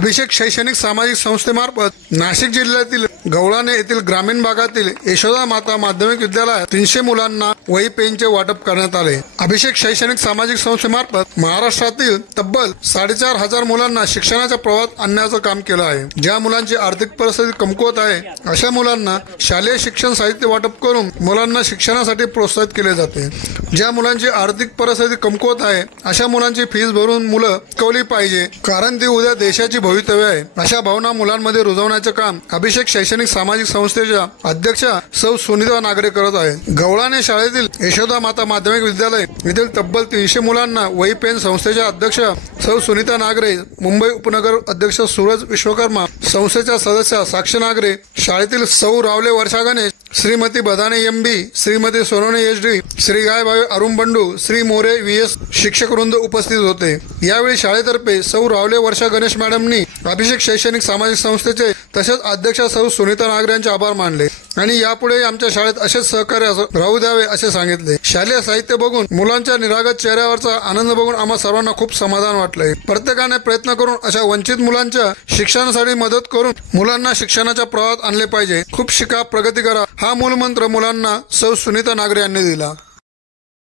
अभिषेक शैक्षणिक सामाजिक संस्थेमार्फत नाशिक जिल्ह्यातील गवळाणे येथील ग्रामीण भागातील यशोदा माता माध्यमिक विद्यालयात 300 मुलांना वही पेनचे वाटप करण्यात आले। अभिषेक शैक्षणिक सामाजिक संस्थेमार्फत महाराष्ट्रातील तब्बल 4,500 मुलांना शिक्षणाच्या प्रवाहात आणण्याचं काम केलं आहे। ज्या मुलांची आर्थिक परिस्थिती कमकुवत आहे अशा मुलांना शालेय शिक्षण साहित्य वाटप करून मुलांना शिक्षणासाठी प्रोत्साहित केले जाते। ज्या मुलांची आर्थिक परिस्थिती कमकुवत आहे अशा मुलांची फीस भरून मुलं शिकवली पाहिजे, कारण ती उद्या देशाची भवितव्य आहे। अशा भावना मुलांमध्ये रुजवण्याचे काम अभिषेक शैक्षणिक सामाजिक संस्थेच्या अध्यक्षा सौ सुनीता नागरे करत आहेत। गवळाणे शाळेतील यशोदा माता माध्यमिक विद्यालय येथील तब्बल 300 मुलांना वही पेन संस्थेच्या अध्यक्षा सौ सुनीता नागरे, मुंबई उपनगर अध्यक्ष सूरज विश्वकर्मा, संस्थेच्या सदस्य साक्षी नागरे, शाळेतील सौ रावले वर्षा Ganesh, Shrimati बदाने MB, Shrimati Sonawane HD, Shri गायभाई Arun Bandu, Shri More VS शिक्षक वृंद उपस्थित होते। यावेळी शाळेतर्फे सौ रावले वर्षा गणेश मॅडमनी अभिषेक शैक्षणिक सामाजिक संस्थेचे तसेच अध्यक्षा सौ सुनीता नागरे यांचे आभार मानले आणि यापुढे आमच्या शाळेत असेच सहकार्य राहू द्यावे असे सांगितले। शालेय साहित्य बघून मुलांच्या निरागस चेहऱ्यावरचा आनंद बघून आम्हा सर्वांना खूप समाधान वाटले। प्रत्येकाने प्रयत्न करून अशा वंचित मुलांच्या शिक्षणासाठी मदत करून मुलांना शिक्षणाच्या प्रवाहात आणले पाहिजे। खूप शिका, प्रगती करा हा मूलमंत्र मुलांना सौ सुनीता नागरे यांनी दिला।